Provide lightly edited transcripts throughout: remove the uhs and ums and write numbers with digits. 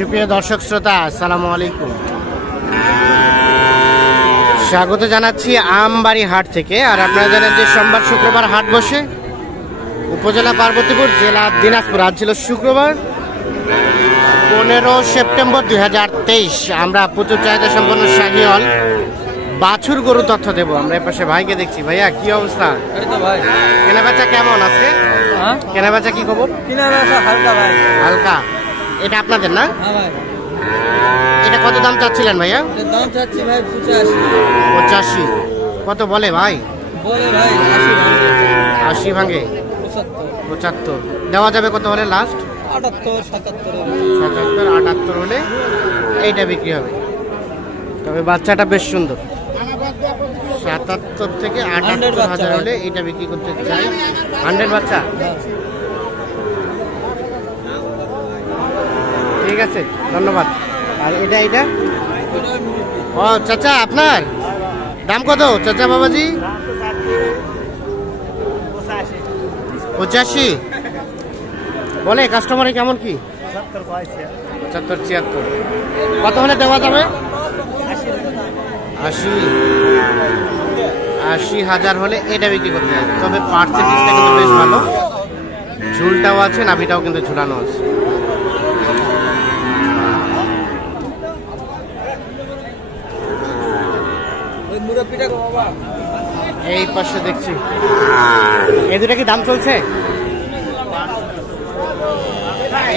সুপ্রিয় দর্শক শ্রোতা, আসসালামু আলাইকুম। স্বাগত জানাচ্ছি আমবাড়ি হাট থেকে। আর আপনারা জানেন যে সোমবার শুক্রবার হাট বসে। উপজেলা পার্বতীপুর, জেলা দিনাজপুর। আজ ছিল শুক্রবার 15 সেপ্টেম্বর 2023। আমরা প্রচুর চাহিদা সম্পন্ন শাহিওয়াল বাছুর গরু তথ্য দেবো। আমরা এর পাশে ভাইকে দেখছি। ভাইয়া কি অবস্থা? কেনা বেচা কেমন আছে? কেনা বেচা কি খবর? হালকা ভাই, হালকা। এটা আপনাদের না? এটা কত দাম চাচ্ছিলেন ভাইয়া? দাম চাচ্ছি ভাই 85। কত বলে ভাই? বলে ভাই 80 ভাঙে। 75 দেওয়া যাবে কত হলে লাস্ট? 78 77 78 হলে এইটা বিক্রি হবে। তবে বাচ্চাটা বেশ সুন্দর। 77 থেকে 78 হাজার হলে এটা বিক্রি করতে চাই। 100 বাচ্চা। ঠিক আছে, ধন্যবাদ। আর এটা ও চাচা, আপনার দাম কত চাচা বাবাজি? 85 বলে কাস্টমারে। কেমন কি? 75 76 কত হলে দেওয়া যাবে? 80 হাজার হলে এটা বিক্রি করতে হবে। তবে পার্সেন্টেজটা কিন্তু বেশ ভালো। ঝুলটাও আছে, নাভিটাও কিন্তু ঝুলানো আছে। এই পাশে দেখছি এই দুটা কি দাম চলছে?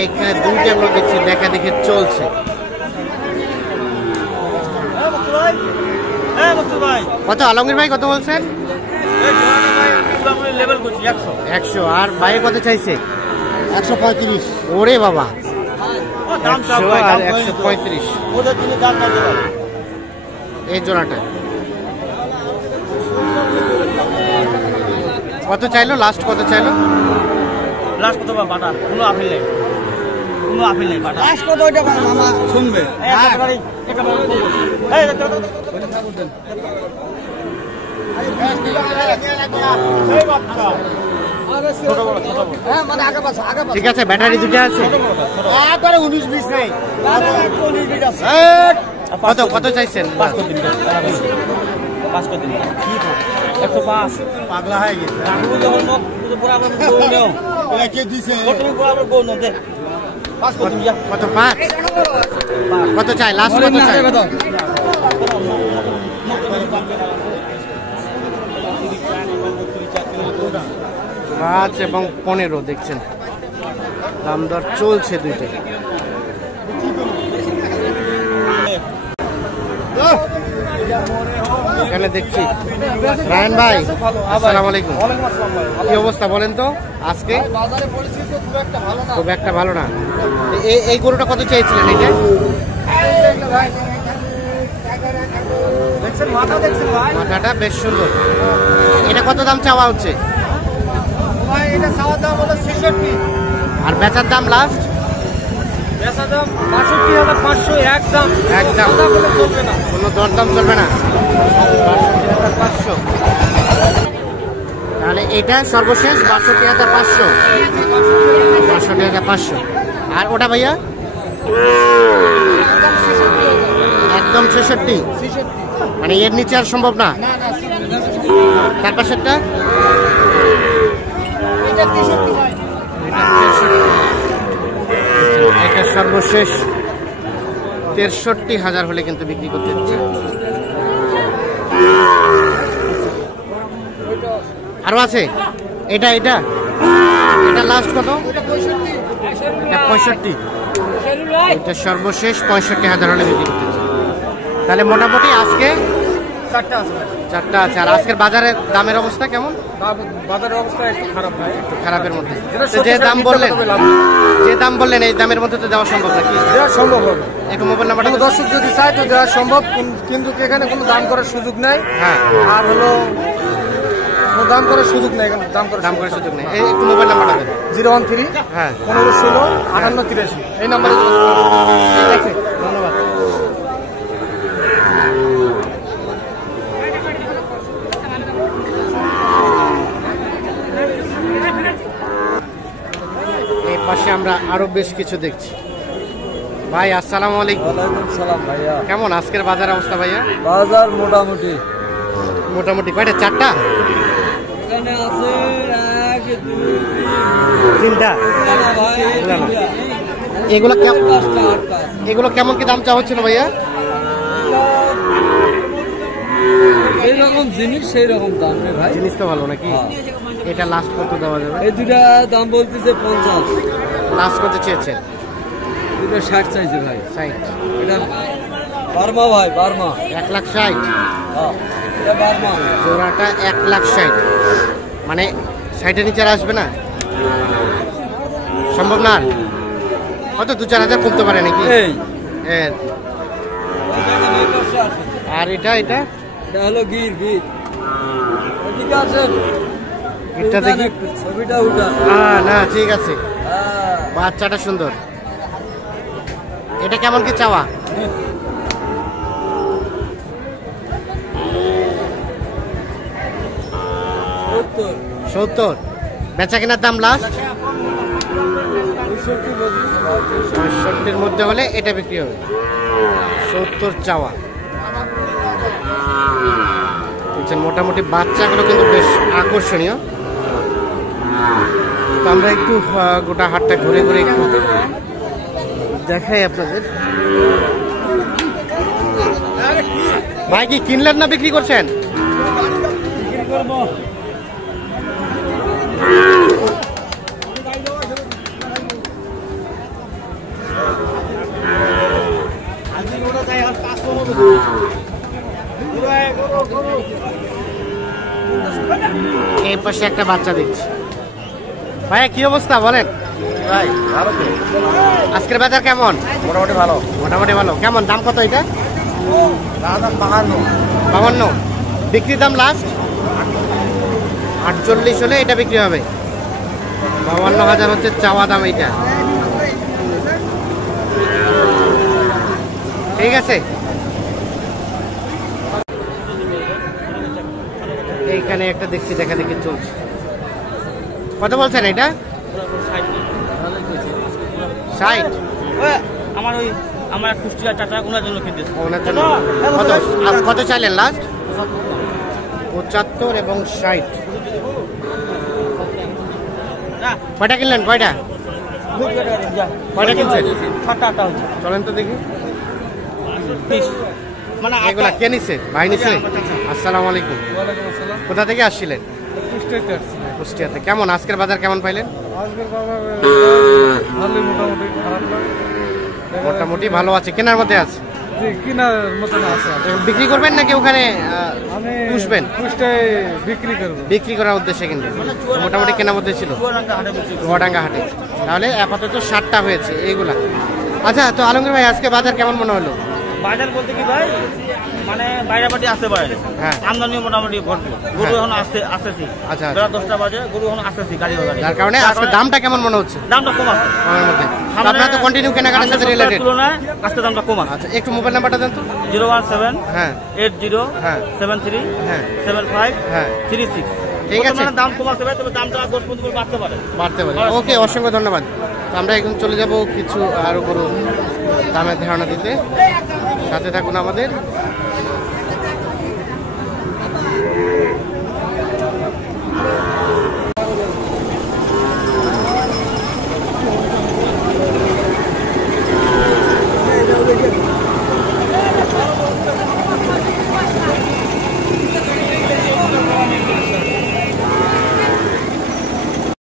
এইখানে দুইটা আমরা দেখছি, দেখা দেখে চলছে। কত আলমগীর ভাই কত বলছেন? 100। আর ভাই কত চাইছে? 135। ওরে বাবা, 100 আর 135 এই জোড়াটা। কত চাইলো লাস্ট? কত চাইলো লাস্ট? কত বাটা? কোনো আপিল নেই, কোনো আপিল নেই। বাটা লাস্ট কত? ওইটা মামা শুনবে। ঠিক আছে, ব্যাটারি দুটো আছে। 19-20 নেই। কত কত চাইছেন? 105 পাগলা হয়ে গেছে। কত? 5 কত চাই লাস্ট? কত চাই? 5 এবং 15 দেখছেন। দাম দর চলছে দুইটা। এখানে দেখছি রায়ন ভাই, আসসালামু আলাইকুম। কি অবস্থা বলেন তো আজকে? খুব একটা ভালো না। এই গরুটা কত চেয়েছিলেন? এটা মাথাটা বেশ সুন্দর। এটা কত দাম চাওয়া হচ্ছে? আর বেচার দাম লাস্ট? বেচার দাম 62,500 একদম। একদম চলবে না, কোনো দরদাম চলবে না। 62,500। তাহলে এটা সর্বশেষ 62,500। 62,500। আর ওটা ভাইয়া একদম 66। মানে এর নিচে আর সম্ভব না। তার পাশেরটা এটা সর্বশেষ 63 হাজার হলে কিন্তু বিক্রি করতে দিচ্ছে। আরো আছে এটা এটা এটা লাস্ট কত? এটা 65। এটা সর্বশেষ 65 হাজার হলে বিক্রি করতে দিচ্ছে। তাহলে মোটামুটি আজকে 4টা আছে। আর আজকের বাজারের দামের অবস্থা কেমন? বাজারের অবস্থা একটু খারাপ ভাই, একটু খারাপের মধ্যে। যে দাম বললেন এই দামের মধ্যে তো দেওয়া সম্ভব নাকি? দেওয়া সম্ভব হবে। একটু মোবাইল নাম্বারটা দর্শক যদি চায় তো দেওয়া সম্ভব, কিন্তু এখানে কোনো দাম করার সুযোগ নেই। হ্যাঁ, আর হলো দাম করার সুযোগ নেই। দাম করার সুযোগ নেই। একটু মোবাইল নাম্বারটা দেন। 013 হ্হ 1516 5883 এই নাম্বারে। ঠিক আছে, ধন্যবাদ। এই পাশে আমরা আরো বেশ কিছু দেখছি। ভাই আসসালামু আলাইকুম। ওয়ালাইকুম সালাম ভাইয়া। কেমন আজকের বাজার অবস্থা ভাইয়া? বাজার মোটামুটি মোটামুটি কয়টা? চারটা, এখানে আছে 1 2 তিনটা। 3 ভাই এগুলো কেমন, 5টা 8টা এগুলো কেমন কি দাম চাওয়া হচ্ছিল ভাইয়া? এই রকম জিনিস সেই রকম দাম রে ভাই। জিনিস তো ভালো নাকি? হ্যাঁ। এটা লাস্ট কত দেওয়া যাবে? এই দুটা দাম বলতেছে 50, লাস্ট কত চেয়েছেন? দুটো 60 চাইছে ভাই। 60। এটা বার্মা ভাই, বার্মা। 1,60,000। হ্যাঁ, এটা বার্মা। জোড়াটা 1,60,000, মানে 60-এর নিচে আর আসবে না? সম্ভব না? আর কত 2-4 হাজার কমতে পারে নাকি? এই এর। আর এটা এটা এটা হলো গির গির। এদিকে আছে গিরটা দেখি। ছবিটা উঠা। না ঠিক আছে, হ্যাঁ, বাচ্চাটা সুন্দর। এটা কেমন কি চাওয়া? উত্তর 70। বেচা কেনার দাম লাস্ট 65-এর মধ্যে হলে এটা বিক্রি হবে। 70 চাওয়া। বুঝছেন, মোটামুটি বাচ্চাগুলো কিন্তু বেশ আকর্ষণীয়। তো আমরা একটু গোটা হাটটা ঘুরে ঘুরে একটু দেখাই আপনাদের। ভাই কি কিনলেন না বিক্রি করছেন? এই পাশে একটা বাচ্চা দেখছি। ভাইয়া কি অবস্থা বলেন? ভাই ভালো তো, আজকের বাজার কেমন? মোটামুটি ভালো। মোটামুটি ভালো। কেমন দাম কত এটা? দাম 52। 52। বিক্রির দাম লাস্ট 48 হলে এটা বিক্রি হবে। 52,000 হচ্ছে চাওয়া দাম এইটা। ঠিক আছে, এইখানে একটা দেখছি, দেখা দেখি চলছে। কত বলছেন এটা? 60। আমার কুষ্টিয়া চাচা ওনার জন্য কিনতেছে। ওনার জন্য কত? আর কত চাইলেন লাস্ট? 75 এবং 60। কয়টা কিনলেন? কয়টা কয়টা কিনছেন? 7-8টা হচ্ছে। চলেন তো দেখি। মানে এগুলা কে নিছে? ভাই নিছে? আসসালামু আলাইকুম। ওয়ালাইকুম আসসালাম। কোথা থেকে আসছিলেন? কুষ্টিয়াতে আসছি। কুষ্টিয়াতে। কেমন আজকের বাজার কেমন পাইলেন? আজকের বাজার ভালোই, মোটামুটি খারাপ না। মোটামুটি ভালো আছে, কেনার মধ্যে আছে। যে কিনার মতন আছে। বিক্রি করবেন নাকি ওখানে আমি পুষবেন? কুষ্টিয়ায় বিক্রি করবো। বিক্রি করার উদ্দেশ্যে কিনবেন। মোটামুটি কেনার মধ্যে ছিল চুয়াডাঙ্গা হাটে। তাহলে আপাতত 60টা হয়েছে এইগুলা। আচ্ছা, তো আলমগীর ভাই আজকে বাজার কেমন মনে হলো? বাজার বলতে কি ভাই, মানে বাইরে পাটি আসতে পারে। হ্যাঁ। আমদানি মোটামুটি ভরপুর। গরু এখন আসতেছি। আচ্ছা, বেলা 10টা বাজে, গরু এখন আসতেছি গাড়ি গাড়ি। যার কারণে আজকে দামটা কেমন মনে হচ্ছে? দামটা কম আছে আমার মধ্যে। তো আপনারা তো কন্টিনিউ কেনাকাটার সাথে রিলেটেড। তুলনায় আজকে দামটা কম আছে। আচ্ছা, একটু মোবাইল নাম্বারটা দেন তো। 017 হ্যাঁ 80 হ্যাঁ 73 হ্যাঁ 75 হ্যাঁ 36। ঠিক আছে। দাম কম আছে ভাই, তবে দামটা 10% করে বাড়তে পারে। বাড়তে পারে। ওকে, অসংখ্য ধন্যবাদ। তো আমরা এখন চলে যাব কিছু আরো গরু দামের ধারণা দিতে। সাথে থাকুন আমাদের।